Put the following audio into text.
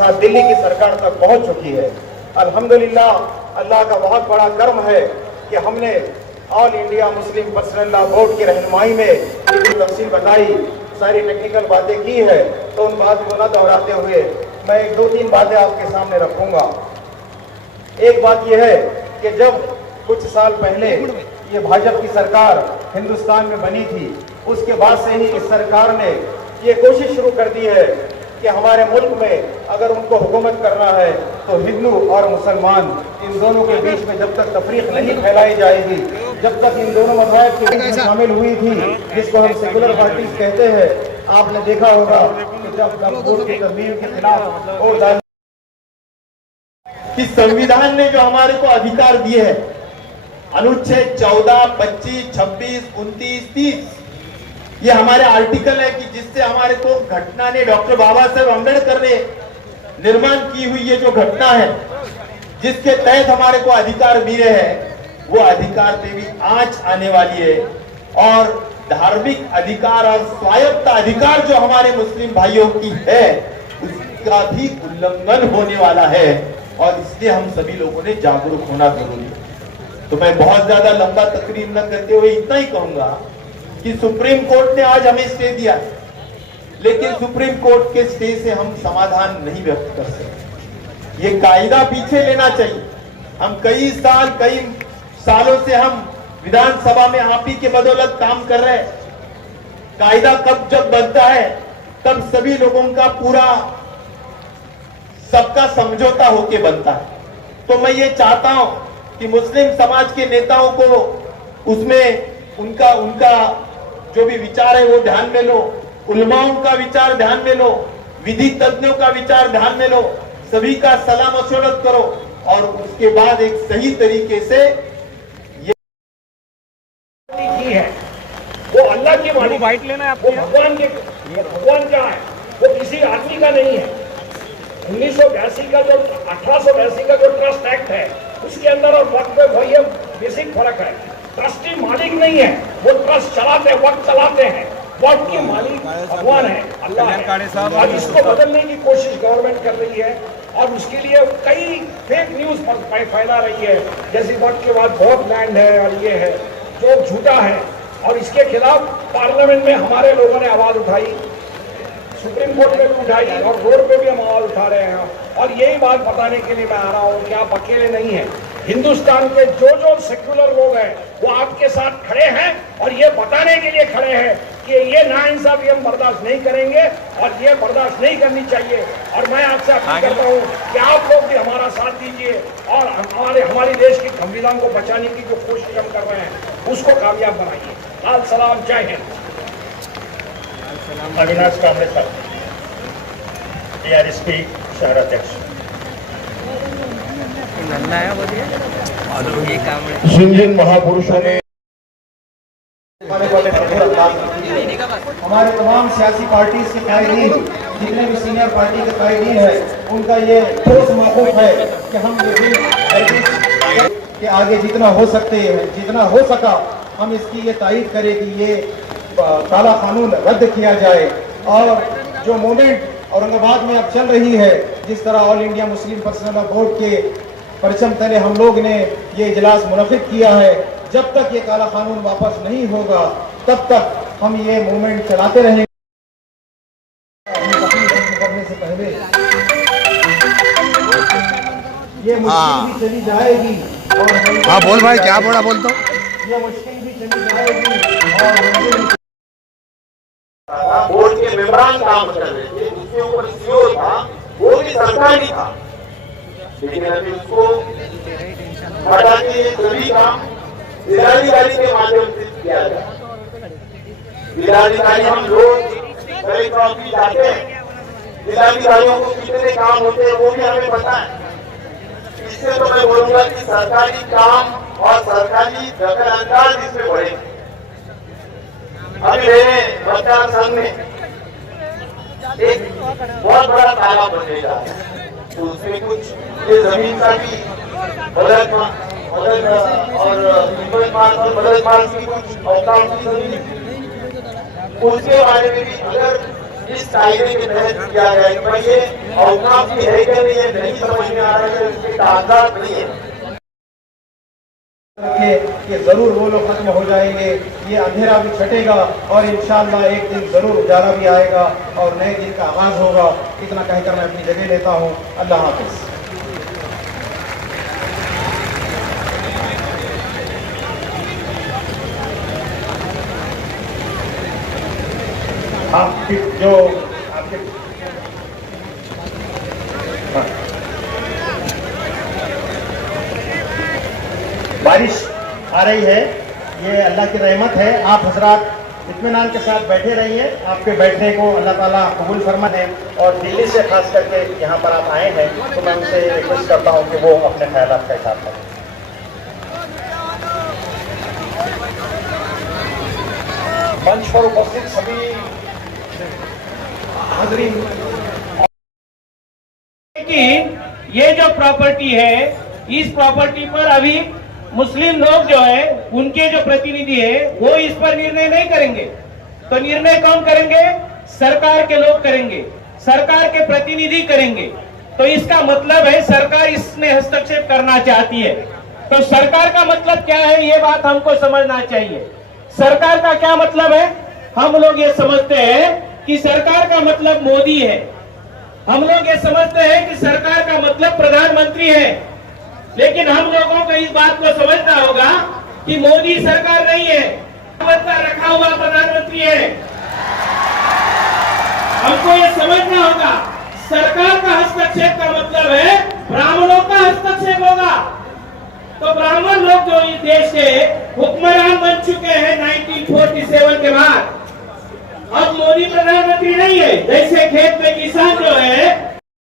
साथ दिल्ली की सरकार तक पहुंच चुकी है। अल्हम्दुलिल्लाह, अल्लाह का बहुत बड़ा कर्म है कि हमने all India Muslim personal law board की रहनुमाई में इसकी तफसील बताई, सारी टेक्निकल बातें की है, तो उन बात को न दोहराते हुए मैं एक दो तीन बातें आपके सामने रखूंगा। एक बात यह है कि जब कुछ साल पहले ये भाजपा की सरकार हिंदुस्तान में बनी थी, उसके बाद से ही इस सरकार ने ये कोशिश शुरू कर दी है कि हमारे मुल्क में अगर उनको हुकूमत करना है तो हिंदू और मुसलमान इन दोनों के बीच में जब तक तफरीक नहीं फैलाई जाएगी, जब तक इन दोनों मज़ाहिब के बीच में शामिल हुई थी, जिसको हम सेकुलर पार्टीज कहते हैं। आपने देखा होगा कि जब वक्फ की तरमीम के खिलाफ वोट डालने कि संविधान ने जो हमारे को अधिकार दिए हैं, अनुच्छेद 14, 25, 26, 29, 30, ये हमारे आर्टिकल है कि जिससे हमारे को घटना ने डॉक्टर बाबा साहेब अम्बेडकर ने निर्माण की हुई ये जो घटना है, जिसके तहत हमारे को अधिकार मिले हैं, वो अधिकार पे भी आंच आने वाली है और धार्मिक अधिकार और स्वायत्त अधिकार जो हमारे मुस्लिम भाइयों की है उसका भी उल्लंघन होने वाला है और इसलिए हम सभी लोगों ने जागरूक होना जरूरी है। तो मैं बहुत ज्यादा लंबा तकरीर न करते हुए इतना ही कहूंगा कि सुप्रीम कोर्ट ने आज हमें स्टे दिया, लेकिन सुप्रीम कोर्ट के स्टे से हम समाधान नहीं व्यक्त कर सकते। ये कायदा पीछे लेना चाहिए। हम कई सालों से हम विधानसभा में आप ही के बदौलत काम कर रहे हैं। कायदा कब जब बनता है तब सभी लोगों का पूरा सबका समझौता होके बनता है। तो मैं ये चाहता हूं कि मुस्लिम समाज के नेताओं को उसमें उनका जो भी विचार है वो ध्यान में लो, उलमाओं का विचार ध्यान में लो, विधि तज्ञों का विचार ध्यान में लो, सभी का सलाह मशवरत करो और उसके बाद एक सही तरीके से ये है वो अल्लाह की वाणी, बाइट लेना है आपको, भगवान क्या है, वो किसी आदमी का नहीं है। 1982 का जो 1882 का जो ट्रस्ट एक्ट है उसके अंदर और वक्त में वही बेसिक फर्क है। ट्रस्टी मालिक नहीं है, वो ट्रस्ट चलाते हैं, वक्त चलाते हैं। वक्त के मालिक भगवान है, अल्लाह है। और इसको बदलने की कोशिश गवर्नमेंट कर रही है और उसके लिए कई फेक न्यूज फैला रही है, जैसे वक्त के बाद बहुत लैंड है और ये है जो झूठा है। और इसके खिलाफ पार्लियामेंट में हमारे लोगों ने आवाज उठाई, सुप्रीम कोर्ट में भी उठाई और रोड पे भी हम आवाज उठा रहे हैं। और यही बात बताने के लिए मैं आ रहा हूँ कि आप अकेले नहीं हैं। हिंदुस्तान के जो सेक्युलर लोग हैं वो आपके साथ खड़े हैं और ये बताने के लिए खड़े हैं कि ये नाइंसाफी हम बर्दाश्त नहीं करेंगे और ये बर्दाश्त नहीं करनी चाहिए। और मैं आपसे अपील करता हूँ कि आप लोग भी हमारा साथ दीजिए और हमारे देश के संविधान को बचाने की जो कोशिश हम कर रहे हैं उसको कामयाब बनाइए। लाल सलाम, जय हिंद। अविनाश कांबळे साहब, ARSP शहर अध्यक्ष। जिन जिन महापुरुषों ने हमारे तमाम सियासी पार्टी के कायदीन, जितने भी सीनियर पार्टी के कायदीन है, उनका ये ठोस मौक़िफ़ है कि हम कि आगे जितना हो सकते हैं, जितना हो सका हम इसकी ये तायीद करें कि ये काला कानून रद्द किया जाए। और जो मूवमेंट औरंगाबाद में अब चल रही है, जिस तरह all India Muslim personal law board के परचम तले हम लोग ने ये इजलास मुनक़िद किया है, जब तक ये काला कानून वापस नहीं होगा तब तक हम ये मूवमेंट चलाते रहेंगे। करने से पहले ये मुश्किल भी चली जाएगी और हाँ बोल भाई, क्या बोला बोल तो। ये मुश्किल भी चली जाएगी और बोर्ड के मेंबरान काम कर रहे थे, उसके ऊपर सीओ था, वो भी सरकारी था, लेकिन अभी उसको हटा के सभी काम जिलाधिकारी के माध्यम से किया जाए। जिलाधिकारी हम लोग कलेक्टर ऑफिस जाते हैं, जिलाधिकारियों को कितने काम होते हैं वो भी हमें पता है। इससे तो मैं बोलूंगा कि सरकारी काम और सरकारी दखल अंदाज इसमें बढ़े। अभी मेरे मतदार संघ में एक बहुत बड़ा तालाब बनेगा, तो उसमें कुछ ये जमीन का भी बदल और की कुछ अवकाश की जमीन, उसके बारे में भी अगर किस कायदे के तहत किया गया है, भाई ये औकाफ की है कि नहीं, ये नहीं समझ में आ रहा है, इसके कागजात नहीं है कि जरूर वो लोग खत्म हो जाएंगे, ये अंधेरा भी छटेगा और इंशाअल्लाह एक दिन जरूर उजाला भी आएगा और नए दिन का आगाज होगा। इतना कहकर मैं अपनी जगह लेता हूँ। अल्लाह हाफिज। आप जो आपके बारिश आ रही है, ये अल्लाह की रहमत है। आप हजरात इत्मीनान के साथ बैठे रहिए, आपके बैठने को अल्लाह ताला कबूल फरमाए। और दिल्ली से खास करके यहाँ पर आप आए हैं तो मैं उनसे रिक्वेस्ट करता हूँ कि वो अपने ख्यालात का हिसाब करें। मंच पर उपस्थित सभी हाज़रीन, कि ये जो प्रॉपर्टी है, इस प्रॉपर्टी पर अभी मुस्लिम लोग जो है, उनके जो प्रतिनिधि है वो इस पर निर्णय नहीं करेंगे। तो निर्णय कौन करेंगे? सरकार के लोग करेंगे, सरकार के प्रतिनिधि करेंगे। तो इसका मतलब है सरकार इसमें हस्तक्षेप करना चाहती है। तो सरकार का मतलब क्या है, ये बात हमको समझना चाहिए। सरकार का क्या मतलब है? हम लोग ये समझते हैं कि सरकार का मतलब मोदी है। हम लोग ये समझते हैं कि सरकार का मतलब प्रधानमंत्री है। लेकिन हम लोगों को इस बात को समझना होगा कि मोदी सरकार नहीं है, रखा हुआ प्रधानमंत्री है। हमको ये समझना होगा, सरकार का हस्तक्षेप का मतलब है ब्राह्मणों का हस्तक्षेप होगा। तो ब्राह्मण लोग जो इस देश के हुक्मरान बन चुके हैं 1947 के बाद, अब मोदी प्रधानमंत्री नहीं है। जैसे खेत में किसान जो है